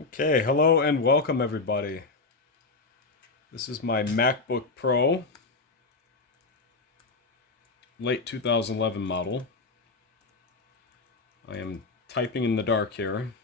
Okay, hello and welcome everybody. This is my MacBook Pro, late 2011 model. I am typing in the dark here.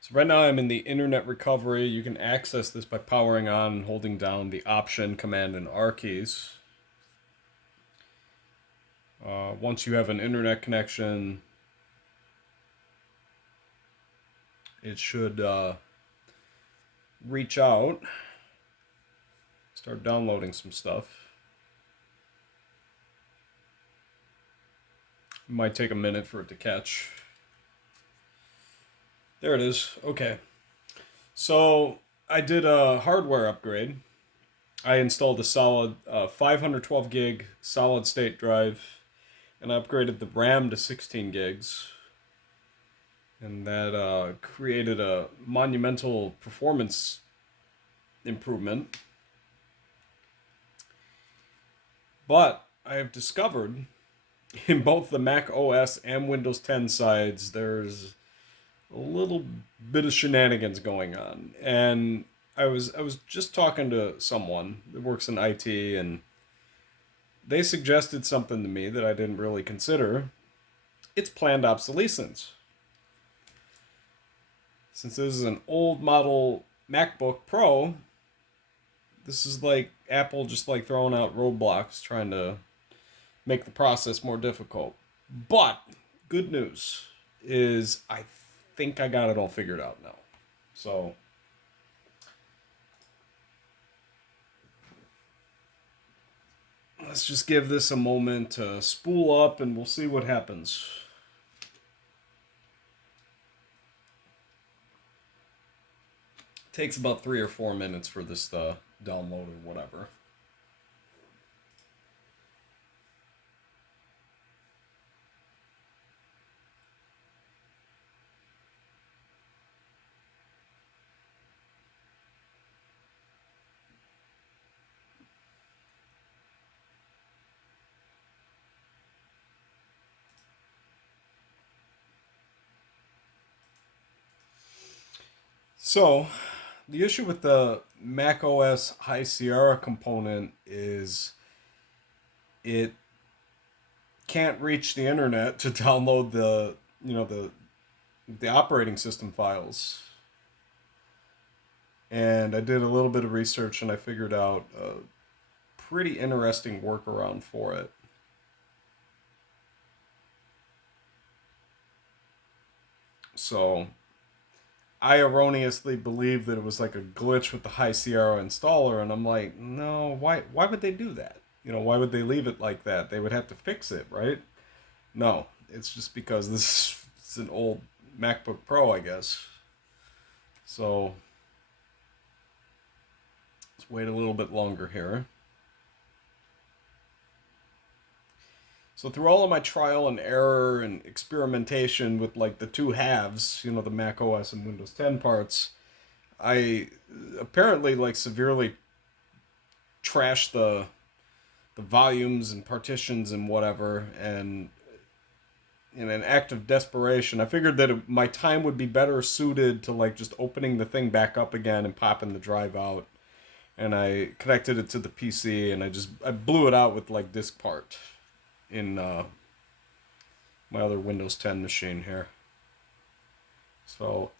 So right now I'm in the internet recovery. You can access this by powering on and holding down the Option, Command, and R keys. Once you have an internet connection, it should reach out, start downloading some stuff. It might take a minute for it to catch. There it is. Okay. So I did a hardware upgrade. I installed a solid 512 gig solid state drive, and I upgraded the RAM to 16 gigs. And that created a monumental performance improvement. But I have discovered in both the Mac OS and Windows 10 sides, there's a little bit of shenanigans going on. And I was just talking to someone that works in IT, and they suggested something to me that I didn't really consider. It's planned obsolescence. Since this is an old model MacBook Pro, this is like Apple just like throwing out roadblocks trying to make the process more difficult. But good news is I think I got it all figured out now. So let's just give this a moment to spool up and we'll see what happens. Takes about 3 or 4 minutes for this to download or whatever. So, the issue with the macOS High Sierra component is it can't reach the internet to download the operating system files. And I did a little bit of research and I figured out a pretty interesting workaround for it. So I erroneously believed that it was like a glitch with the High Sierra installer, and I'm like, no, why would they do that? Why would they leave it like that? They would have to fix it, right? No, it's just because this is an old MacBook Pro, I guess. So let's wait a little bit longer here. So through all of my trial and error and experimentation with like the two halves, the Mac OS and Windows 10 parts, I apparently like severely trashed the volumes and partitions and whatever, and in an act of desperation, I figured that my time would be better suited to like just opening the thing back up again and popping the drive out. And I connected it to the PC, and I blew it out with like disk part in my other Windows 10 machine here. So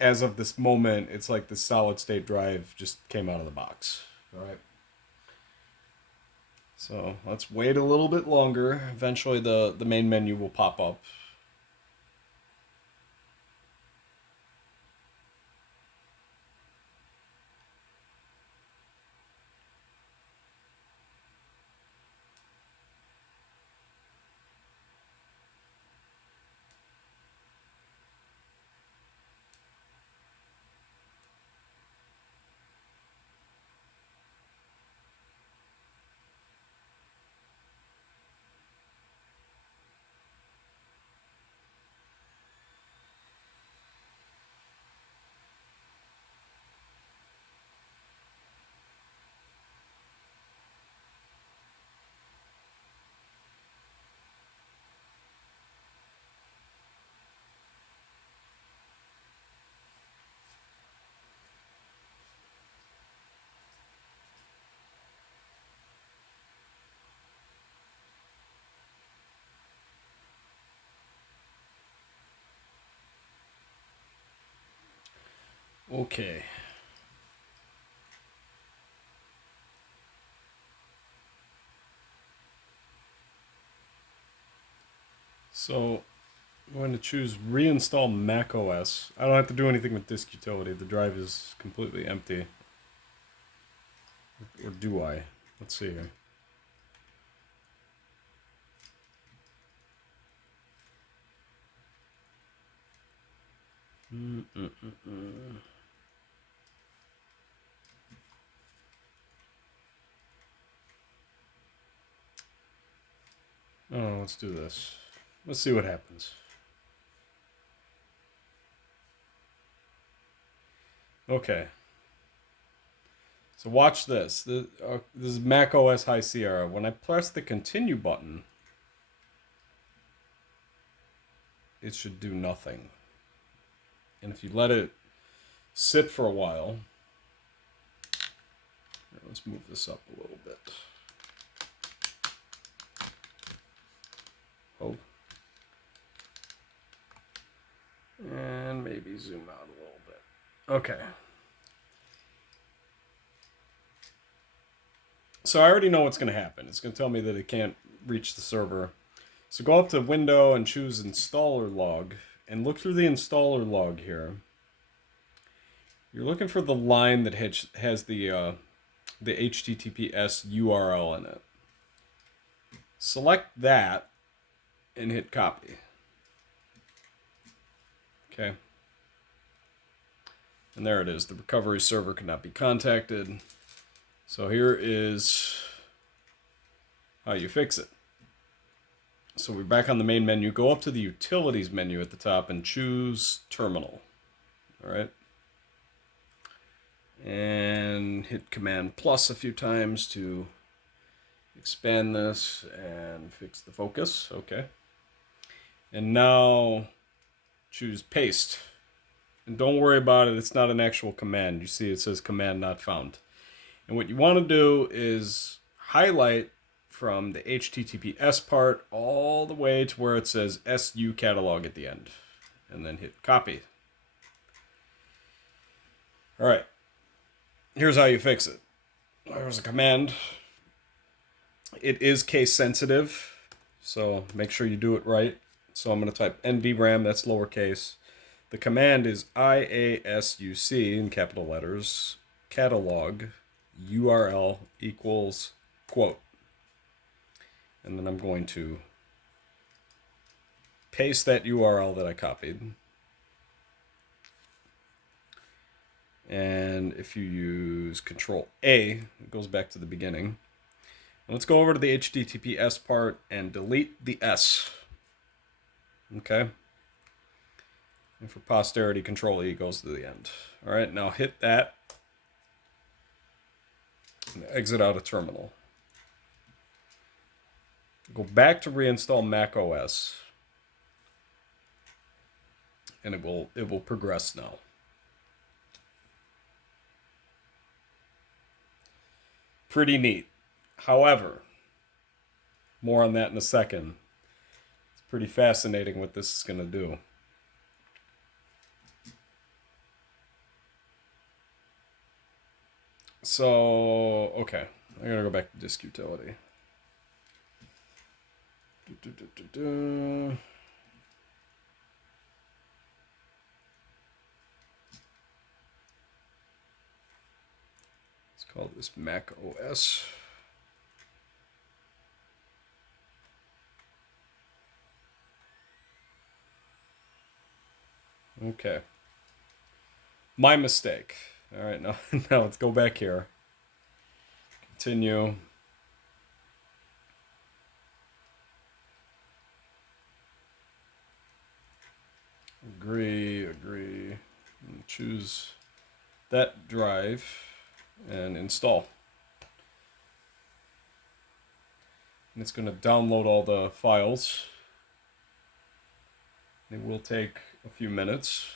as of this moment, it's like the solid state drive just came out of the box. All right. So let's wait a little bit longer. Eventually, the main menu will pop up. Okay. So I'm going to choose reinstall macOS. I don't have to do anything with disk utility. The drive is completely empty. Or do I? Let's see here. Oh, let's do this. Let's see what happens. Okay. So watch this. This is macOS High Sierra. When I press the continue button, it should do nothing. And if you let it sit for a while, let's move this up a little bit. Oh. And maybe zoom out a little bit. Okay. So I already know what's going to happen. It's going to tell me that it can't reach the server. So go up to Window and choose Installer Log. And look through the installer log here. You're looking for the line that has the HTTPS URL in it. Select that and hit copy. Okay. And there it is. The recovery server cannot be contacted. So here is how you fix it. So we're back on the main menu. Go up to the Utilities menu at the top and choose Terminal. All right. And hit Command+ a few times to expand this and fix the focus. Okay. And now choose Paste. And don't worry about it. It's not an actual command. You see it says command not found. And what you want to do is highlight from the HTTPS part all the way to where it says SU catalog at the end. And then hit copy. All right. Here's how you fix it. There's a command. It is case sensitive, so make sure you do it right. So I'm going to type NVRAM, that's lowercase. The command is IASUC in capital letters, catalog, URL equals quote. And then I'm going to paste that URL that I copied. And if you use Control A, it goes back to the beginning. And let's go over to the HTTPS part and delete the S. Okay. And for posterity, Control E goes to the end. All right, now hit that and exit out of terminal. Go back to reinstall macOS, and it will progress now. Pretty neat. However, more on that in a second. It's pretty fascinating what this is going to do. So, okay. I gotta go back to disk utility. Let's call this Mac OS. Okay. My mistake. All right, now let's go back here. Continue. Agree. And choose that drive and install. And it's going to download all the files. It will take a few minutes.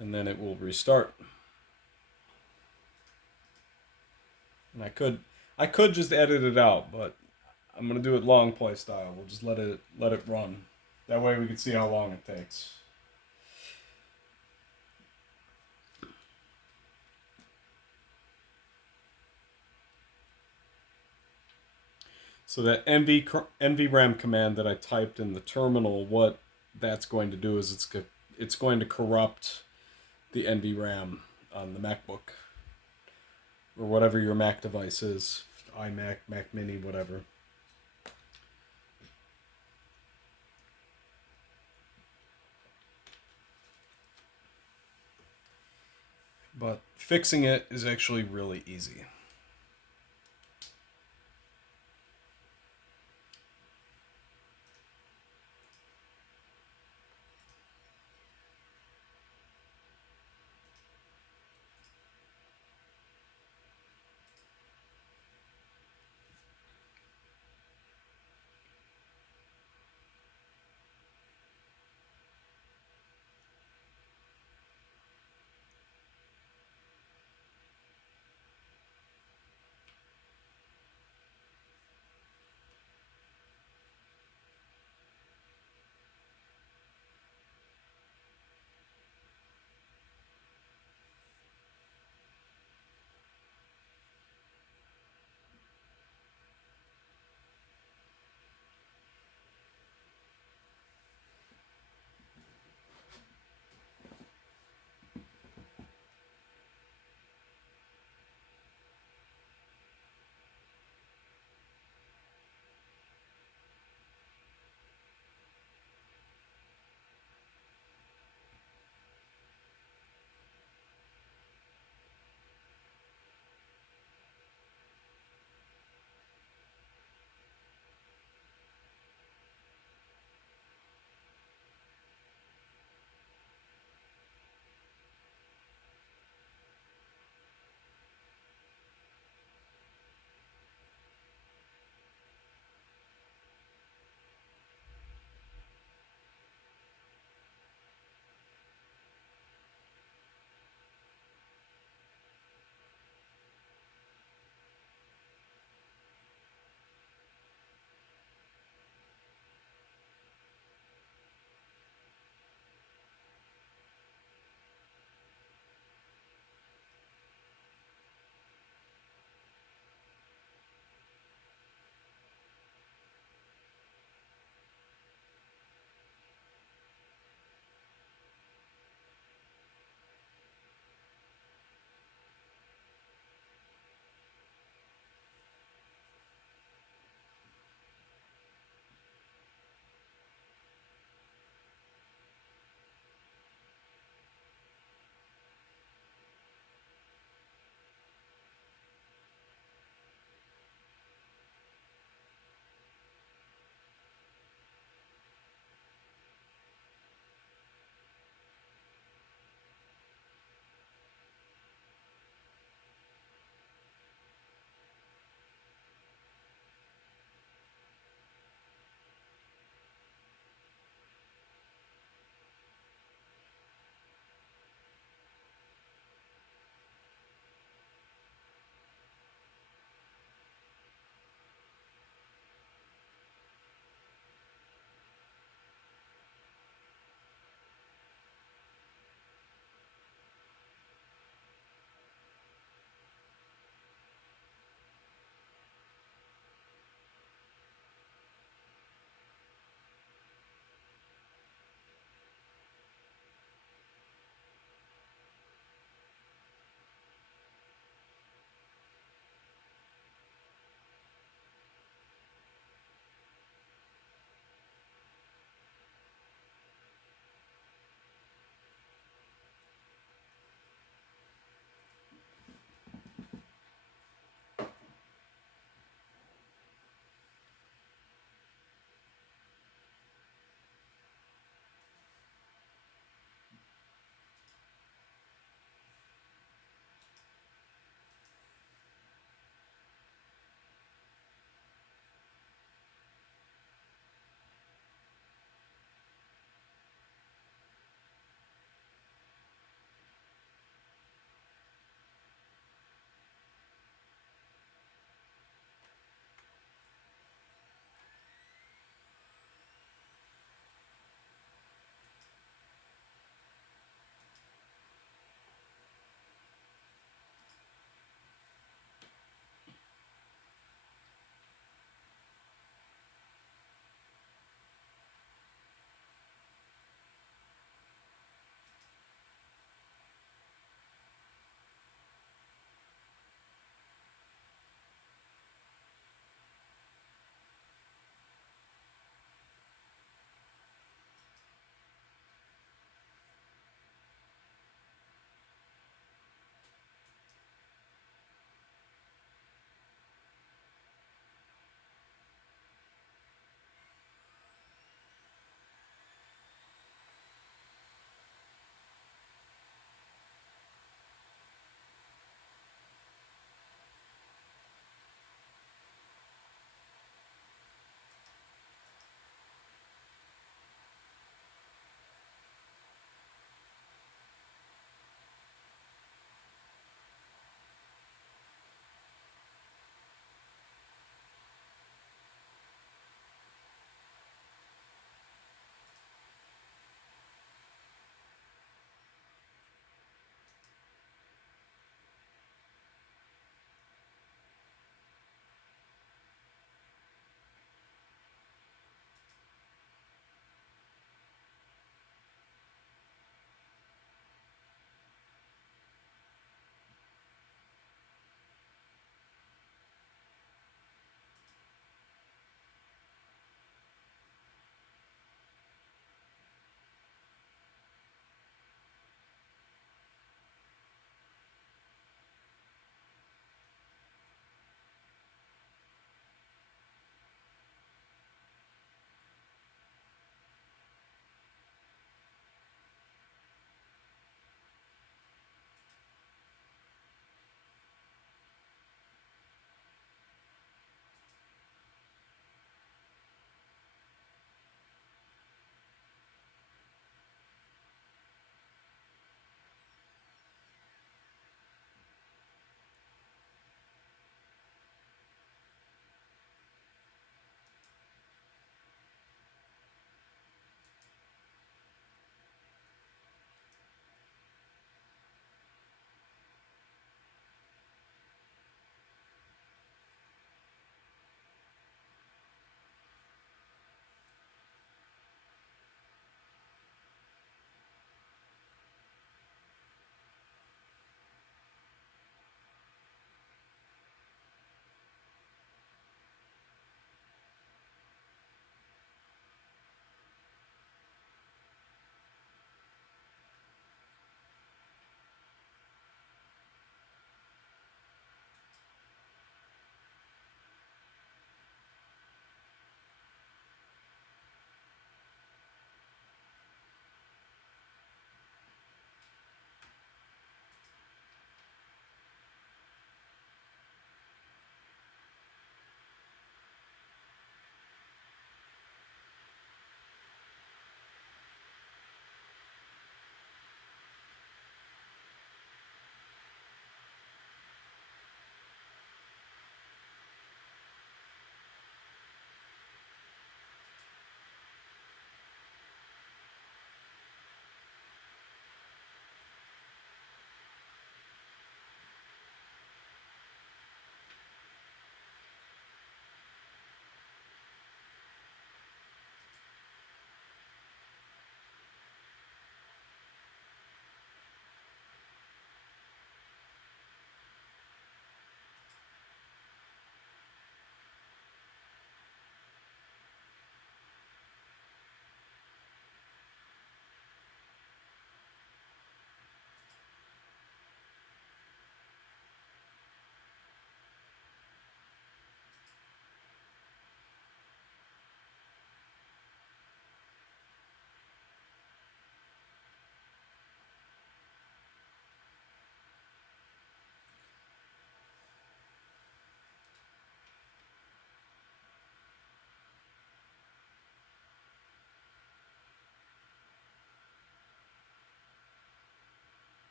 And then it will restart. And I could just edit it out, but I'm gonna do it Longplay style. We'll just let it run. That way we can see how long it takes. So that NVRAM command that I typed in the terminal, what that's going to do is it's going to corrupt the NVRAM on the MacBook or whatever your Mac device is, iMac, Mac Mini, whatever. But fixing it is actually really easy.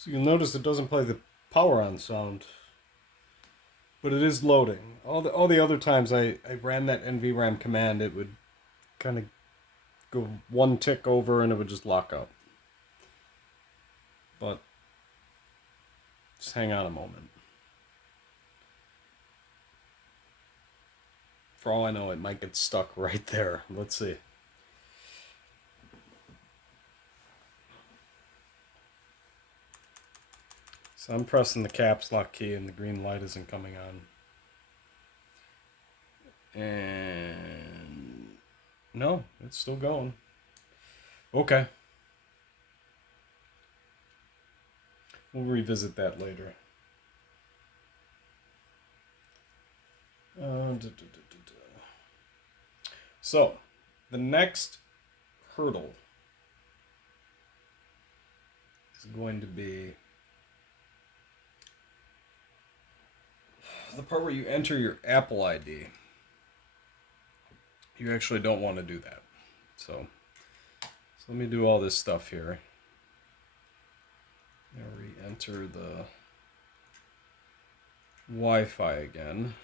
So you'll notice it doesn't play the power on sound, but it is loading. All the other times I ran that NVRAM command, it would kind of go one tick over and it would just lock up. But just hang on a moment. For all I know, it might get stuck right there. Let's see. So I'm pressing the caps lock key and the green light isn't coming on. And no, it's still going. Okay. We'll revisit that later. So, the next hurdle is going to be the part where you enter your Apple ID. You actually don't want to do that. So let me do all this stuff here. Now re-enter the Wi-Fi again.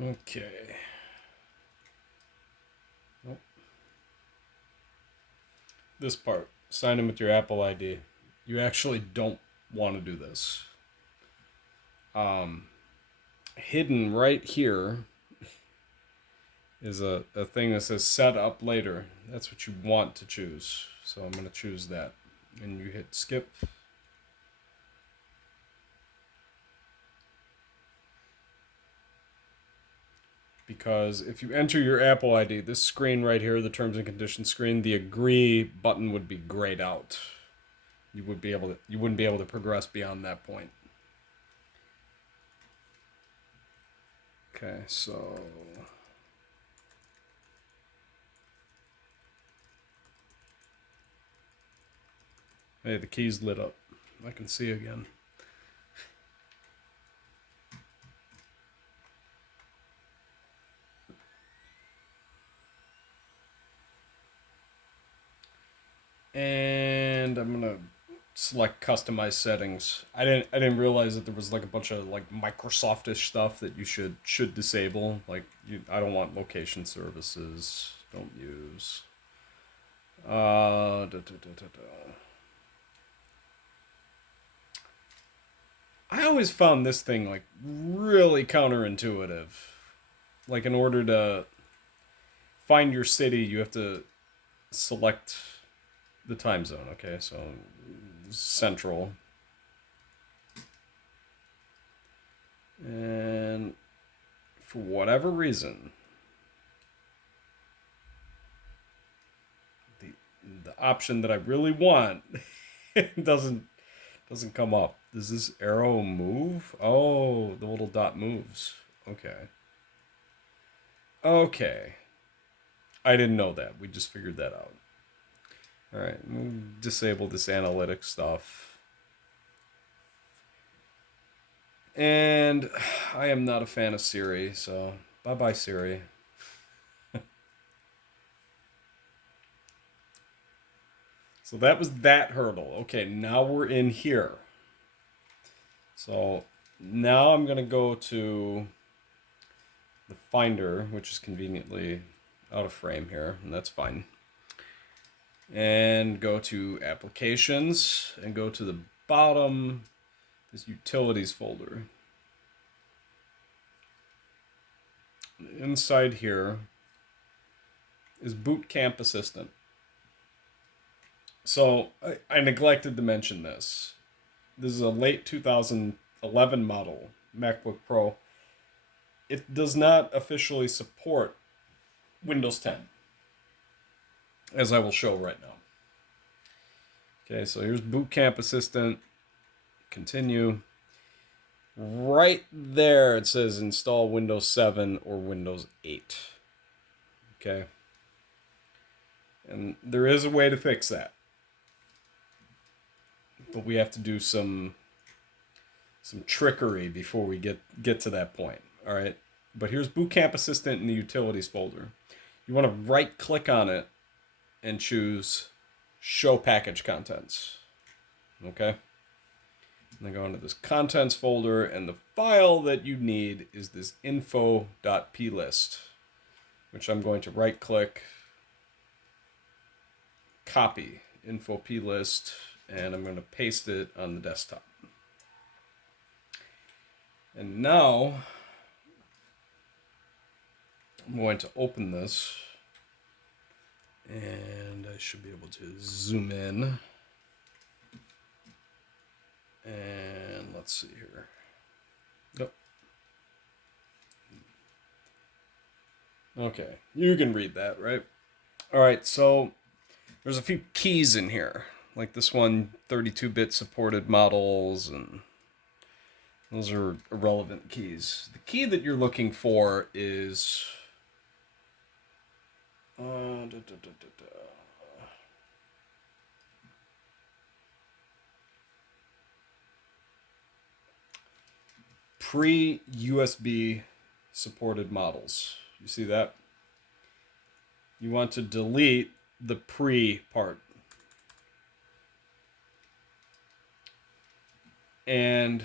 Okay. Nope. This part, sign in with your Apple ID. You actually don't want to do this. Hidden right here is a thing that says set up later. That's what you want to choose. So I'm going to choose that. And you hit skip. Because if you enter your Apple ID, this screen right here, the terms and conditions screen, the agree button would be grayed out. You wouldn't be able to progress beyond that point. Okay, so hey, the key's lit up. I can see again. And I'm gonna select customize settings. I didn't realize that there was like a bunch of like Microsoft-ish stuff that you should disable. Like I don't want location services. Don't use. I always found this thing like really counterintuitive. Like in order to find your city, you have to select the time zone. Okay, so central. And for whatever reason, the option that I really want doesn't come up. Does this arrow move? Oh, the little dot moves. Okay. Okay. I didn't know that. We just figured that out. All right, we'll disable this analytics stuff. And I am not a fan of Siri, so bye-bye Siri. So that was that hurdle. Okay, now we're in here. So now I'm going to go to the Finder, which is conveniently out of frame here, and that's fine. And go to Applications, and go to the bottom, this Utilities folder. Inside here is Boot Camp Assistant. So I neglected to mention this. This is a late 2011 model MacBook Pro. It does not officially support Windows 10, as I will show right now. Okay, so here's Boot Camp Assistant. Continue. Right there it says install Windows 7 or Windows 8. Okay. And there is a way to fix that. But we have to do some trickery before we get to that point. All right. But here's Boot Camp Assistant in the Utilities folder. You want to right click on it and choose Show Package Contents. Okay. And then go into this Contents folder, and the file that you need is this info.plist, which I'm going to right click, copy info plist, and I'm going to paste it on the desktop. And now I'm going to open this, and I should be able to zoom in. And let's see here. Yep. Okay, you can read that, right? All right, so there's a few keys in here. Like this one, 32-bit supported models, and those are irrelevant keys. The key that you're looking for is pre-USB supported models. You see that? You want to delete the pre part. And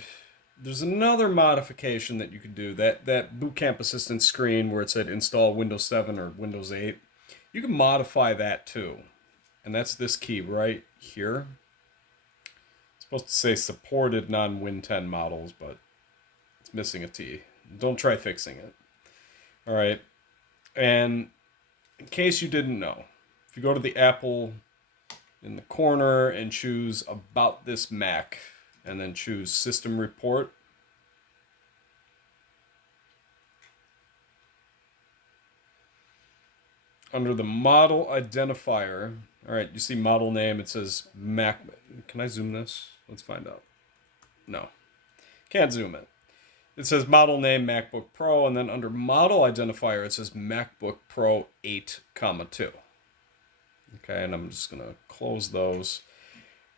there's another modification that you could do. That Boot Camp Assistant screen where it said install Windows 7 or Windows 8, you can modify that too. And that's this key right here. It's supposed to say supported non-Win 10 models, but it's missing a T. Don't try fixing it. All right. And in case you didn't know, if you go to the Apple in the corner and choose About This Mac, and then choose System Report, under the model identifier, all right, you see model name, it says Mac. Can I zoom this? Let's find out. No. Can't zoom it. It says model name MacBook Pro, and then under model identifier it says MacBook Pro 8, 2. Okay, and I'm just gonna close those.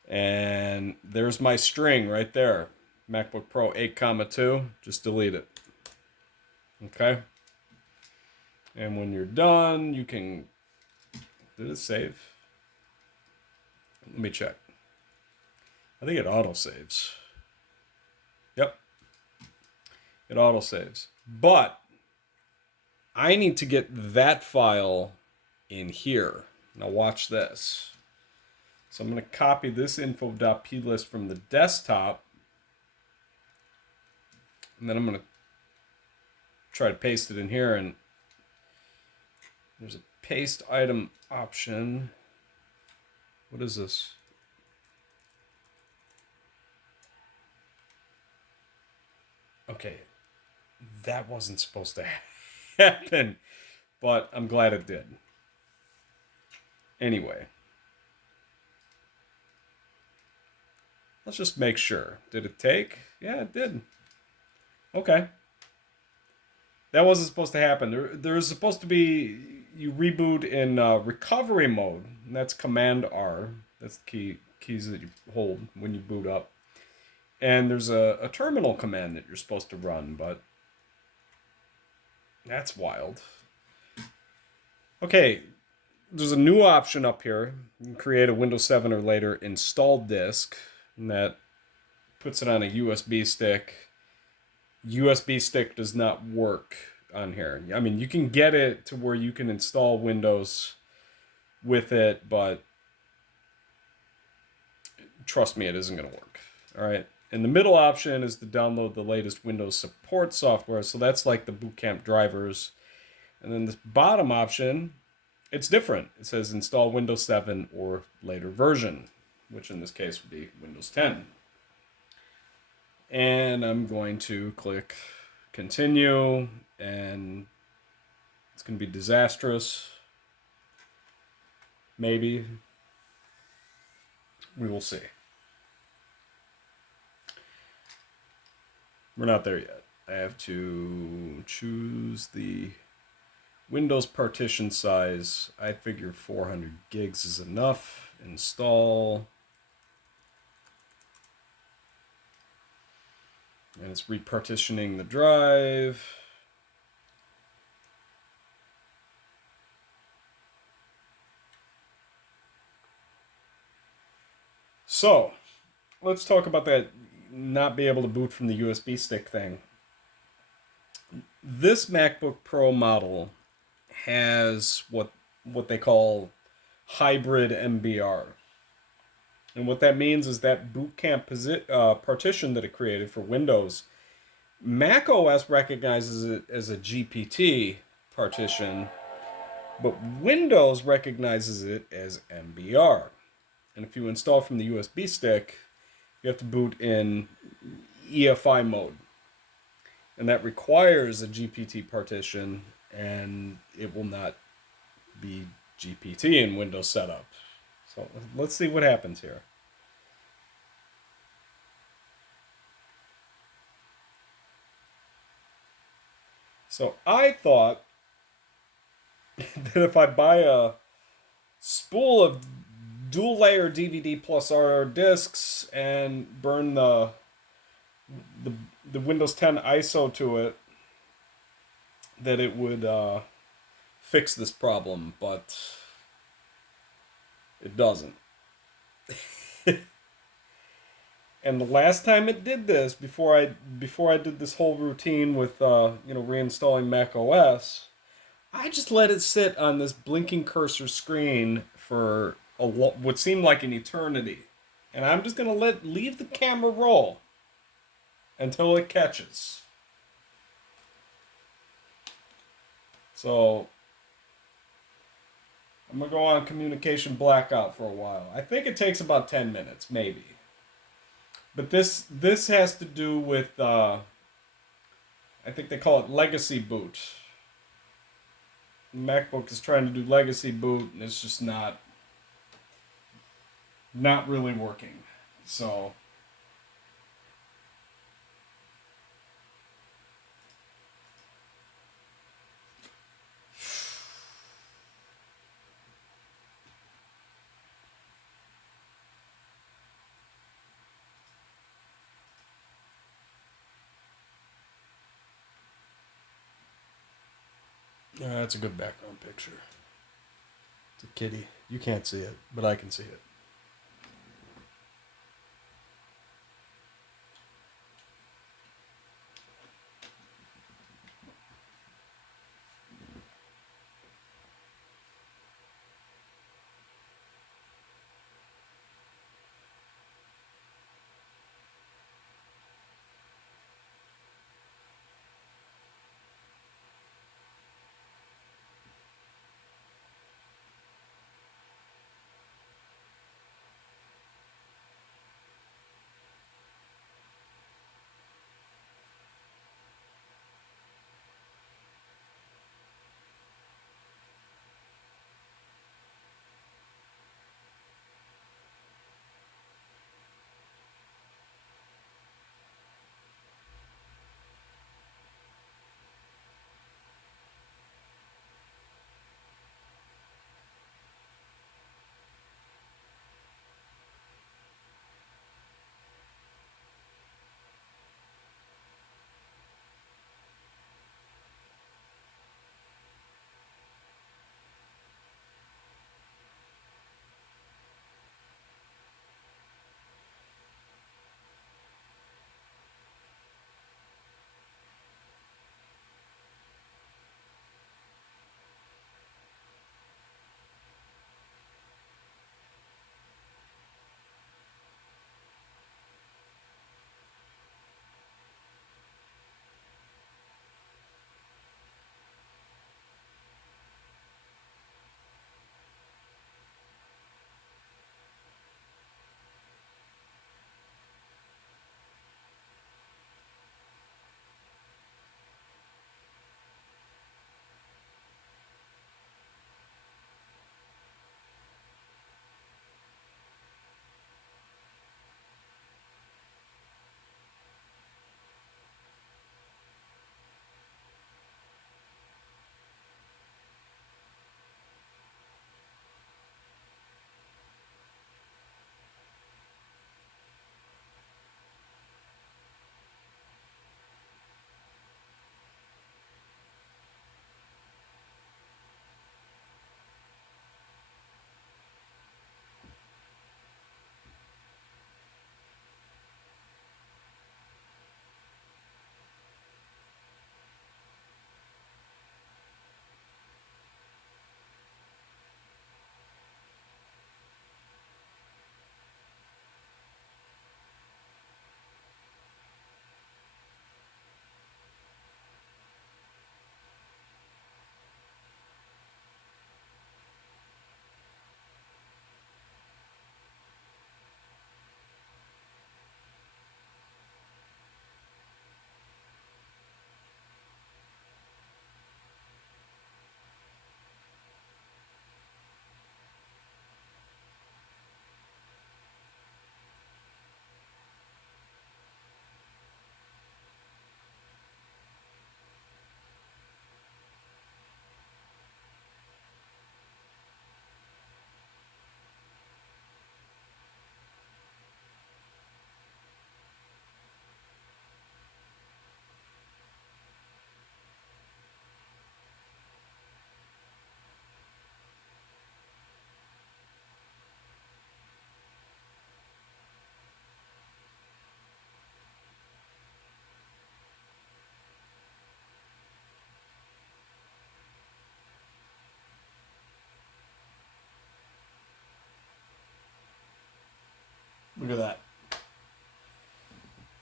And there's my string right there. MacBook Pro 8, 2. Just delete it. Okay. And when you're done, you can... Did it save? Let me check. I think it auto-saves. Yep. It auto-saves. But I need to get that file in here. Now watch this. So I'm going to copy this info.plist from the desktop. And then I'm going to try to paste it in here. And there's a paste item option. What is this? Okay. That wasn't supposed to happen. But I'm glad it did. Anyway. Let's just make sure. Did it take? Yeah, it did. Okay. That wasn't supposed to happen. There's supposed to be... You reboot in recovery mode. And that's Command+R. That's the keys that you hold when you boot up. And there's a terminal command that you're supposed to run, but... That's wild. Okay. There's a new option up here. You can create a Windows 7 or later install disk. And that puts it on a USB stick. USB stick does not work on here. I mean, you can get it to where you can install Windows with it, but trust me, it isn't going to work. All right. And the middle option is to download the latest Windows support software. So that's like the Boot Camp drivers. And then this bottom option, it's different. It says install Windows 7 or later version, which in this case would be Windows 10. And I'm going to click continue, and it's going to be disastrous. Maybe. We will see. We're not there yet. I have to choose the Windows partition size. I figure 400 gigs is enough. Install. And it's repartitioning the drive. So, let's talk about that not be able to boot from the USB stick thing. This MacBook Pro model has what they call hybrid MBR. And what that means is that boot camp partition that it created for Windows, macOS recognizes it as a GPT partition, but Windows recognizes it as MBR. And if you install from the USB stick, you have to boot in EFI mode. And that requires a GPT partition, and it will not be GPT in Windows setup. So let's see what happens here. So I thought that if I buy a spool of dual layer DVD+R discs and burn the Windows 10 ISO to it, that it would fix this problem, but it doesn't. And the last time it did this, before I did this whole routine with reinstalling macOS, I just let it sit on this blinking cursor screen for what seemed like an eternity, and I'm just gonna leave the camera roll until it catches. So I'm gonna go on communication blackout for a while. I think it takes about 10 minutes, maybe. But this has to do with I think they call it legacy boot. MacBook is trying to do legacy boot, and it's just not really working. So that's a good background picture. It's a kitty. You can't see it, but I can see it.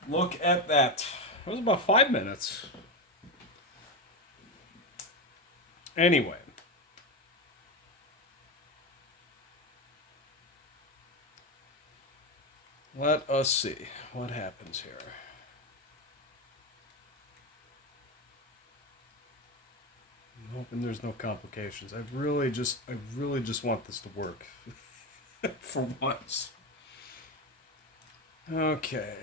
Look at that. It was about 5 minutes. Anyway. Let us see what happens here. I'm hoping there's no complications. I really just want this to work. For once. Okay.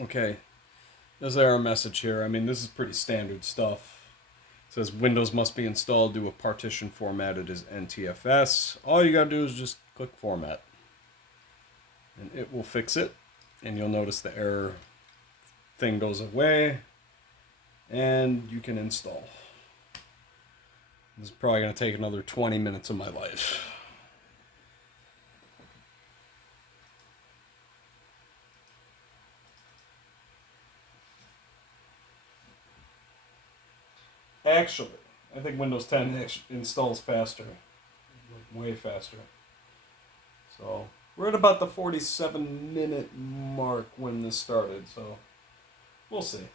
Okay. There's an error message here. I mean, this is pretty standard stuff. It says Windows must be installed to a partition formatted as NTFS. All you gotta do is just click Format. And it will fix it. And you'll notice the error thing goes away. And you can install. This is probably going to take another 20 minutes of my life. Actually, I think Windows 10 installs faster. Like way faster. So, we're at about the 47-minute mark when this started, so we'll see.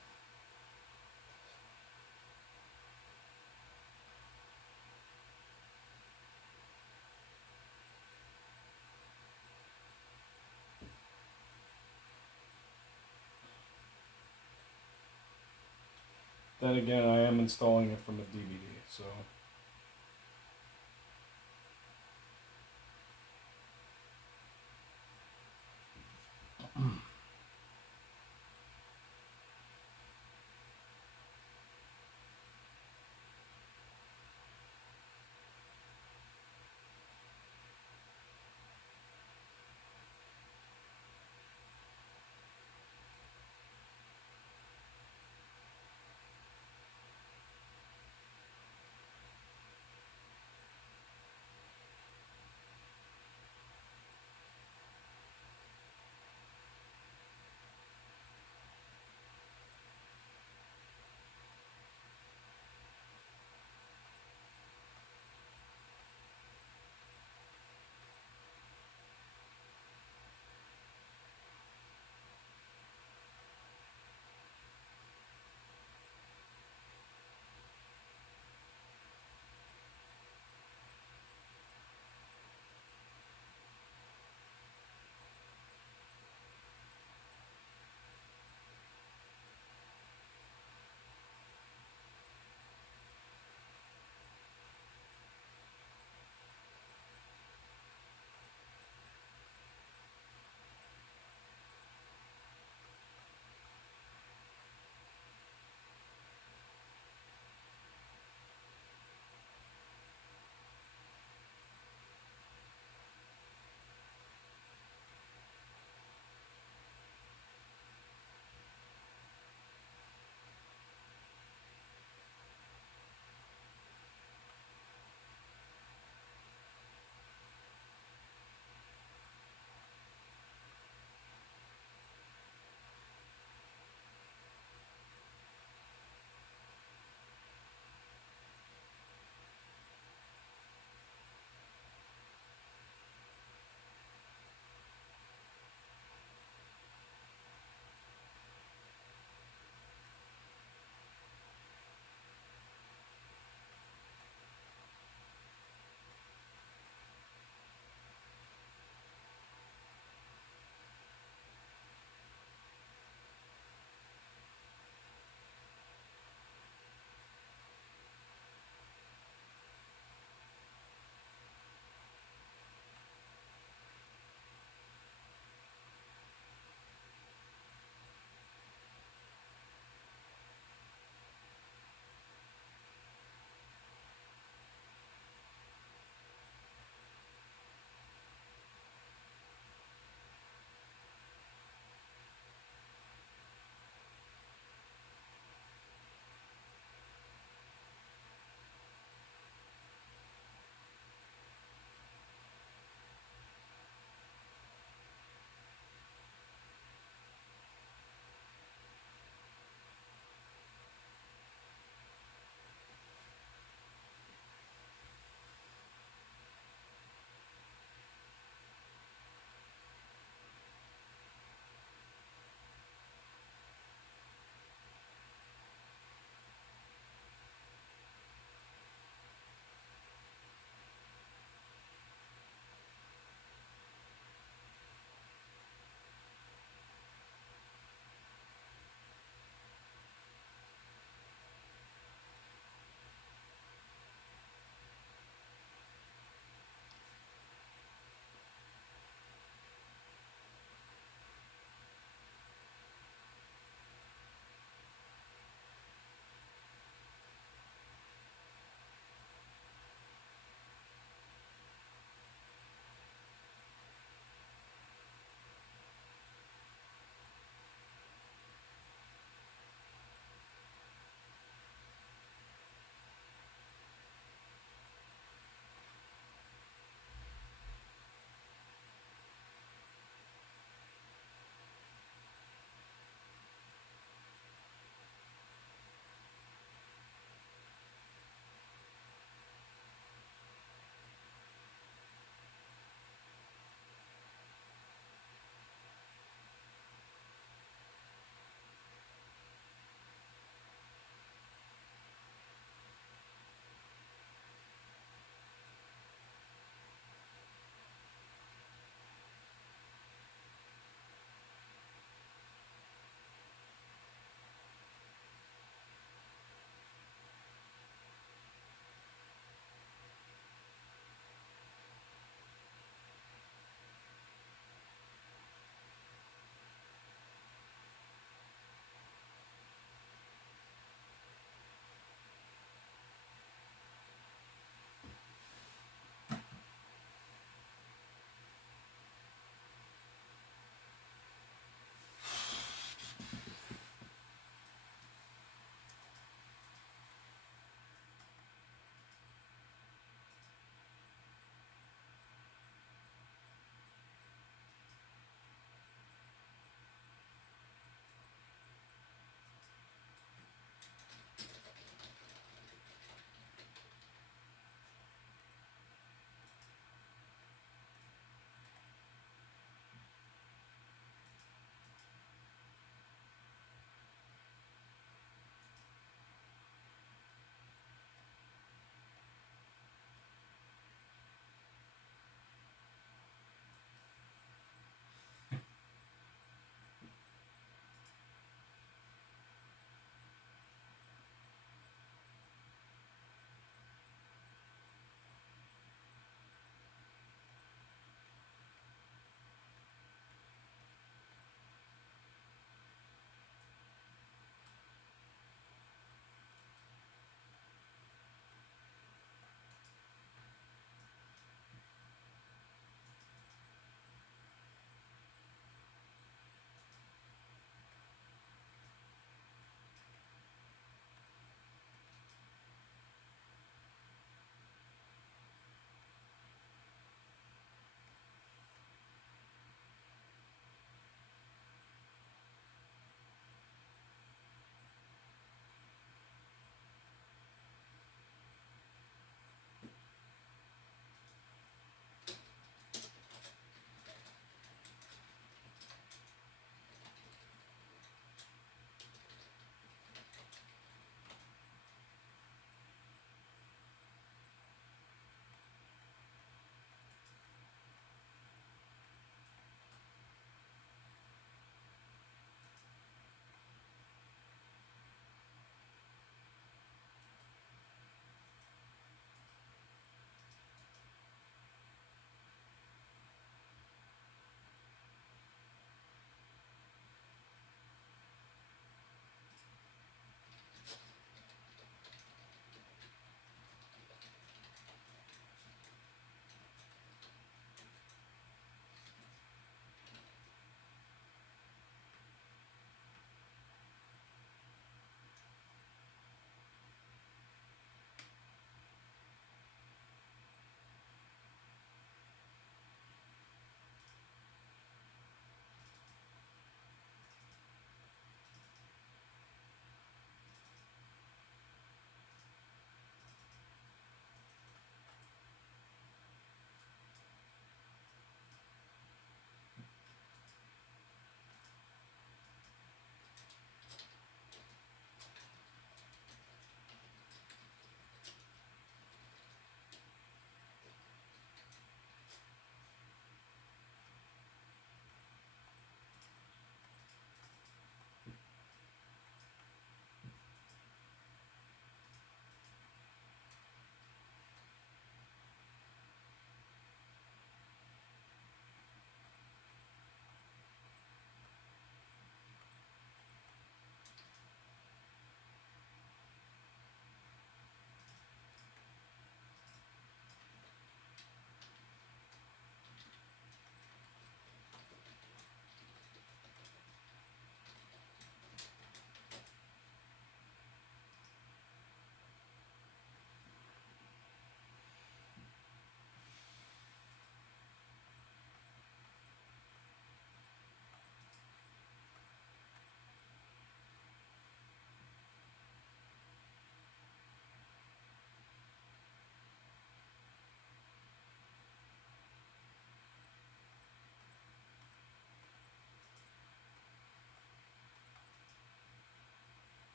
Then again, I am installing it from a DVD, so...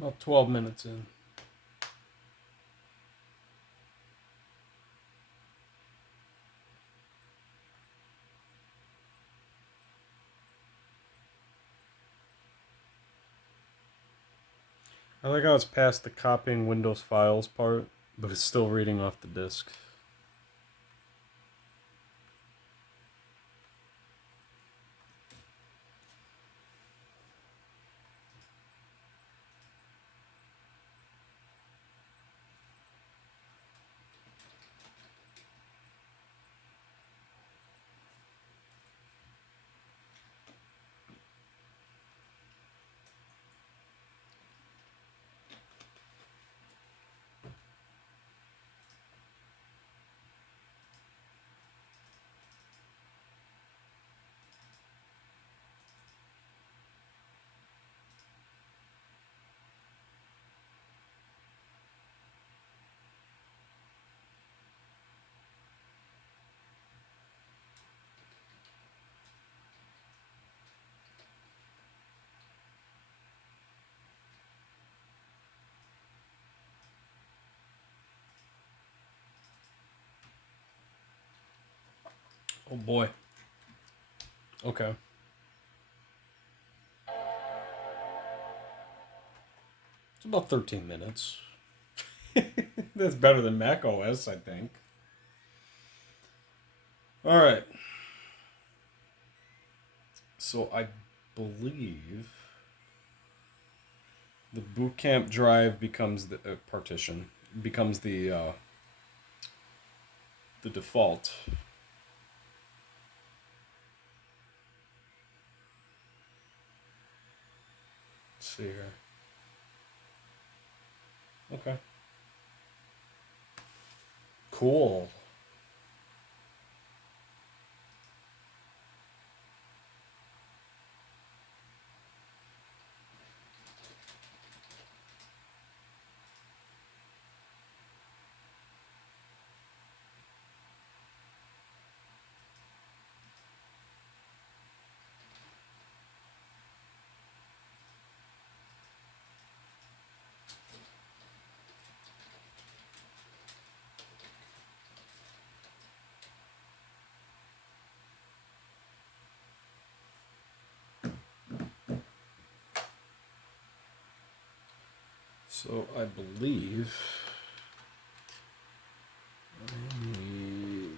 About 12 minutes in. I like how it's past the copying Windows files part, but it's still reading off the disk. Oh boy. Okay. It's about 13 minutes. That's better than macOS, I think. All right. So I believe the boot camp drive becomes the partition becomes the default. Let's see here. Okay. Cool. So I believe I need.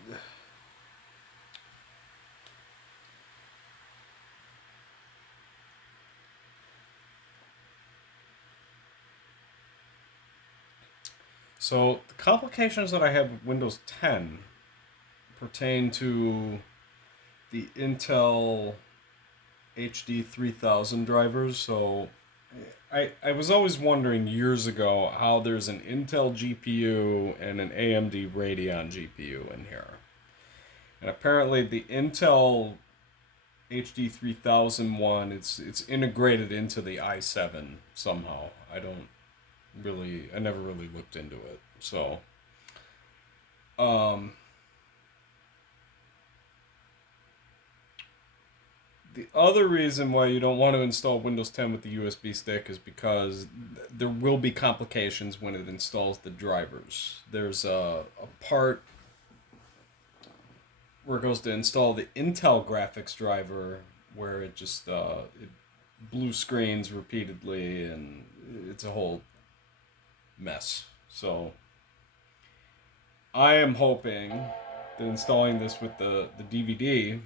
So the complications that I have with Windows 10 pertain to the Intel HD 3000 drivers. So I was always wondering years ago how there's an Intel GPU and an AMD Radeon GPU in here. And apparently the Intel HD 3000 one, it's integrated into the i7 somehow. I never really looked into it. So, um, the other reason why you don't want to install Windows 10 with the USB stick is because there will be complications when it installs the drivers. There's a part where it goes to install the Intel graphics driver where it just it blue screens repeatedly and it's a whole mess. So I am hoping that installing this with the DVD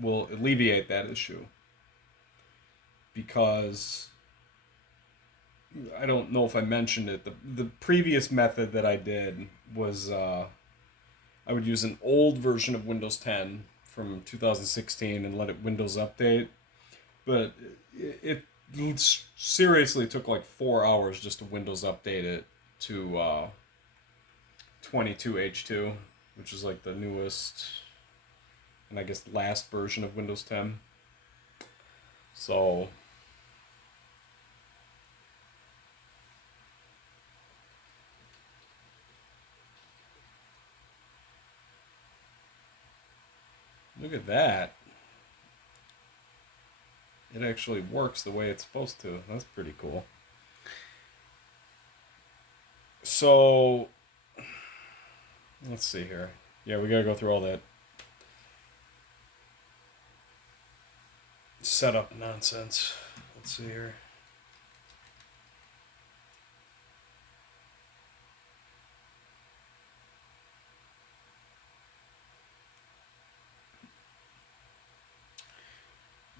will alleviate that issue because I don't know if I mentioned it. The previous method that I did was I would use an old version of Windows 10 from 2016 and let it Windows update. But it seriously took like 4 hours just to Windows update it to 22H2, which is like the newest and I guess last version of Windows 10. So look at that. it actually works the way it's supposed to. That's pretty cool. So, let's see here. Yeah, we gotta go through all that setup nonsense. Let's see here.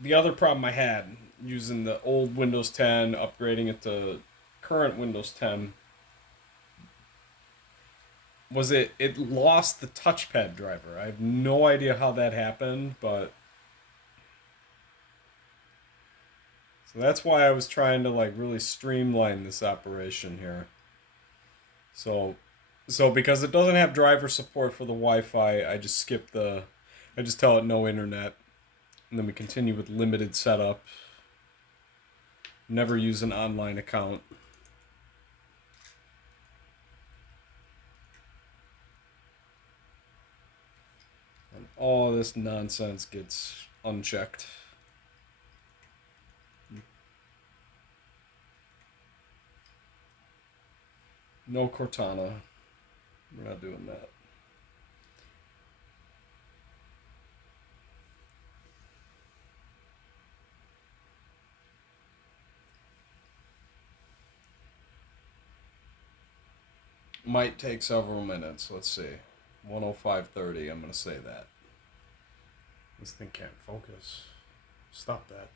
The other problem I had using the old Windows 10, upgrading it to current Windows 10, was it lost the touchpad driver. I have no idea how that happened, but so that's why I was trying to like really streamline this operation here. So because it doesn't have driver support for the Wi-Fi, I just tell it no internet, and then we continue with limited setup. Never use an online account. And all this nonsense gets unchecked. No Cortana. We're not doing that. Might take several minutes. Let's see. 105.30. I'm going to say that. This thing can't focus. Stop that.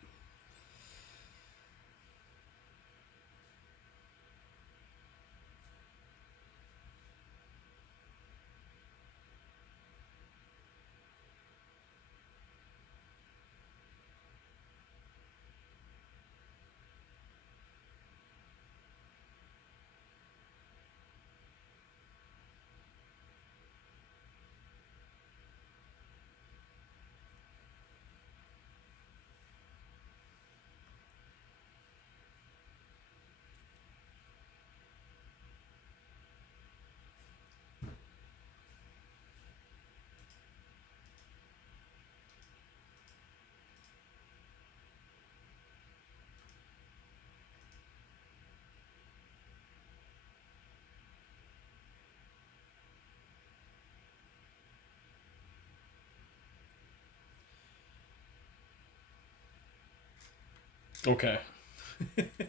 Okay.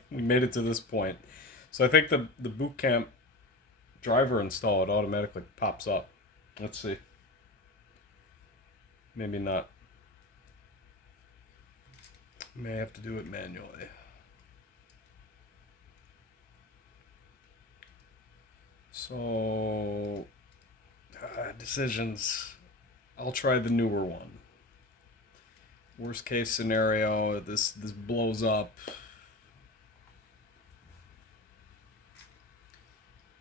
We made it to this point. So I think the boot camp driver install, it automatically pops up. Let's see. Maybe not. May have to do it manually. So, decisions. I'll try the newer one. Worst case scenario, this blows up.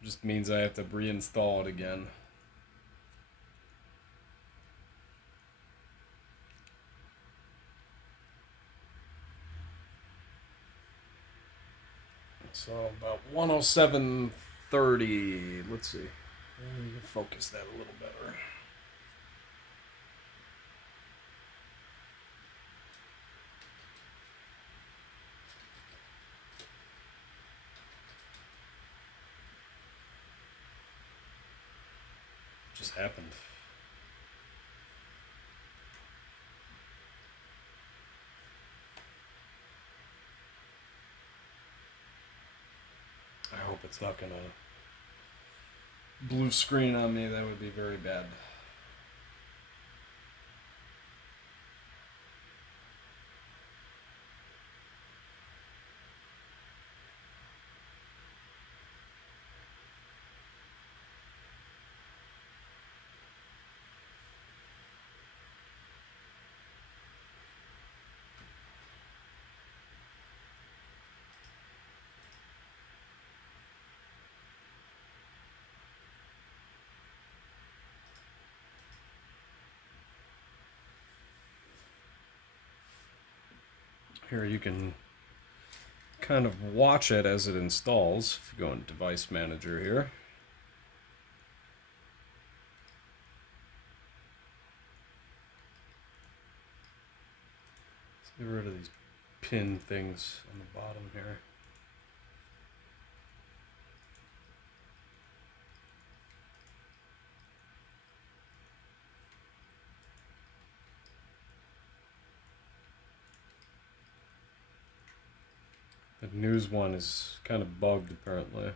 Just means I have to reinstall it again. So about 107.30. Let's see. We can focus that a little better. Just happened. I hope it's not gonna blue screen on me. That would be very bad. Here you can kind of watch it as it installs. If you go in Device Manager here. Let's get rid of these pin things on the bottom here. The news one is kind of bugged apparently.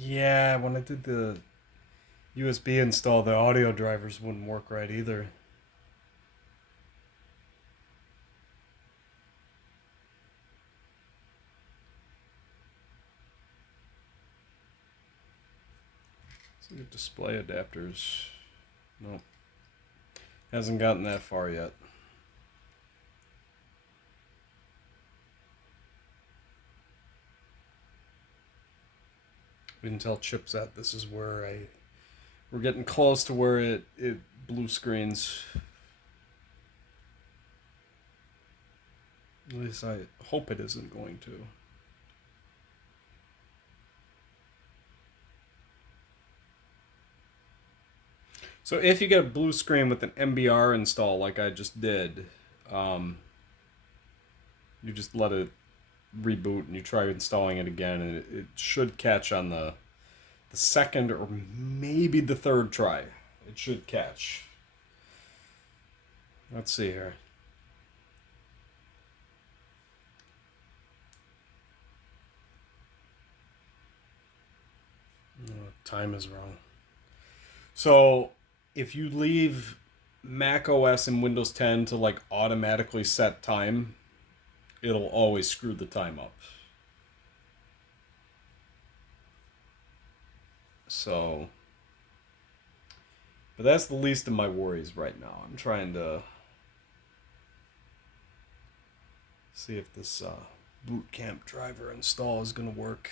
Yeah, when I did the USB install, the audio drivers wouldn't work right either. So the display adapters, nope, hasn't gotten that far yet. Intel chipset, this is where we're getting close to where it blue screens. At least I hope it isn't going to. So if you get a blue screen with an MBR install like I just did, you just let it reboot and you try installing it again, and it should catch on the second or maybe the third try. It should catch. Let's see here. Oh, time is wrong. So if you leave macOS and Windows 10 to like automatically set time, it'll always screw the time up. So, but that's the least of my worries right now. I'm trying to see if this boot camp driver install is going to work.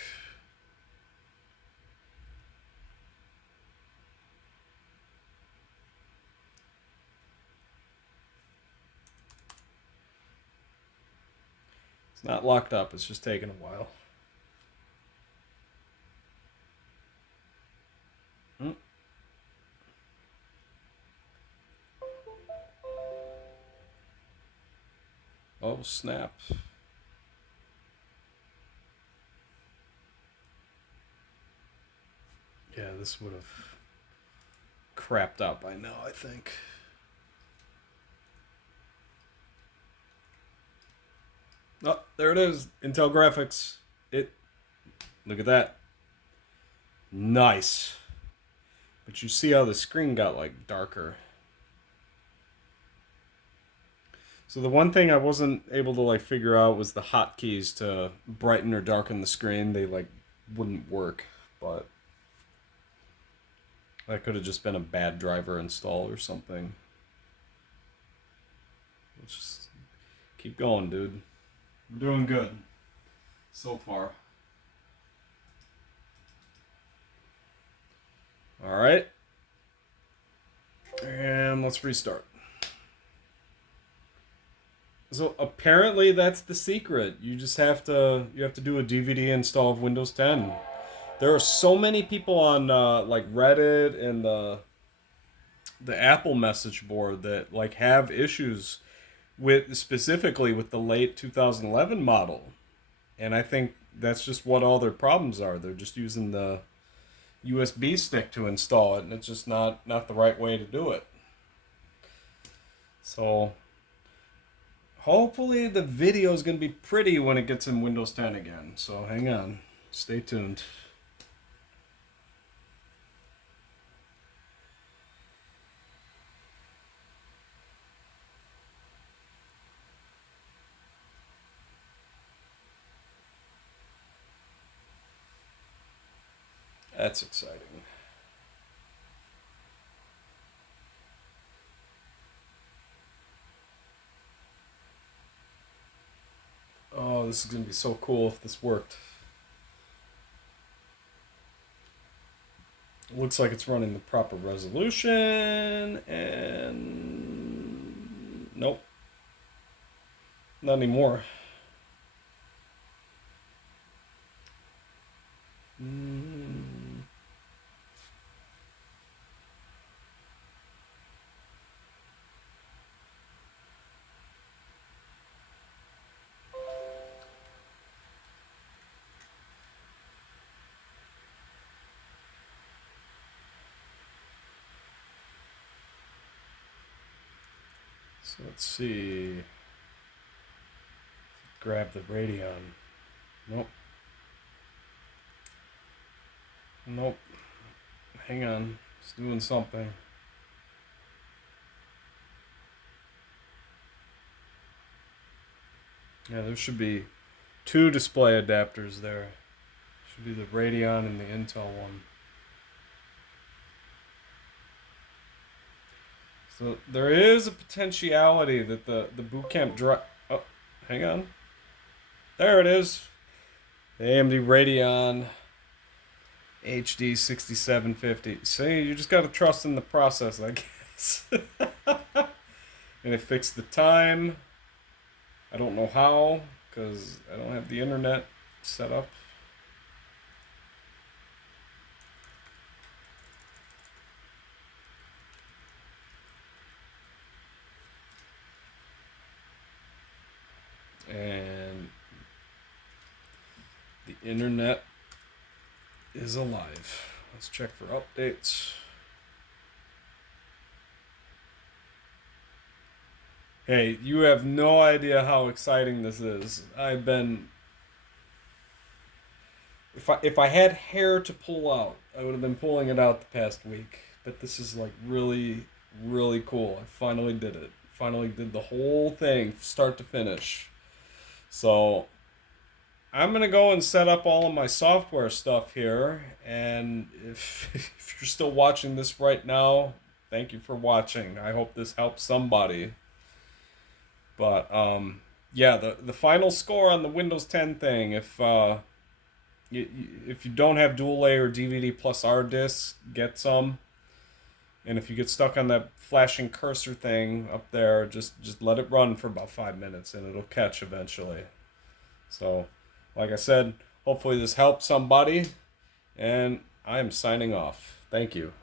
It's not locked up, it's just taking a while. Oh, snap. Yeah, this would have crapped out by now, I think. Oh, there it is. Intel graphics. Look at that. Nice. But you see how the screen got like darker. So the one thing I wasn't able to like figure out was the hotkeys to brighten or darken the screen. They like wouldn't work, but that could have just been a bad driver install or something. Let's just keep going, dude. We're doing good so far. All right. And let's restart. So apparently that's the secret. You just have to do a DVD install of Windows 10. There are so many people on like Reddit and the Apple message board that like have issues with specifically with the late 2011 model. And I think that's just what all their problems are. They're just using the USB stick to install it, and it's just not the right way to do it. So hopefully the video is going to be pretty when it gets in Windows 10 again. So hang on. Stay tuned. That's exciting. this is going to be so cool if this worked. It looks like it's running the proper resolution, and nope, not anymore. So let's see. Grab the Radeon. Nope. Nope. Hang on. It's doing something. Yeah, there should be 2 display adapters there. Should be the Radeon and the Intel one. So there is a potentiality that the boot camp drive. Oh, hang on. There it is. The AMD Radeon HD 6750. See, you just gotta trust in the process, I guess. And it fixed the time. I don't know how, because I don't have the internet set up. And the internet is alive. Let's check for updates. Hey, you have no idea how exciting this is. I've been... If I had hair to pull out, I would have been pulling it out the past week. But this is like really, really cool. I finally did it. Finally did the whole thing, start to finish. So I'm going to go and set up all of my software stuff here. And if you're still watching this right now, thank you for watching. I hope this helps somebody. But yeah, the final score on the Windows 10 thing, if you don't have dual layer DVD+R discs, get some. And if you get stuck on that flashing cursor thing up there, just let it run for about 5 minutes and it'll catch eventually. So, like I said, hopefully this helped somebody, and I am signing off. Thank you.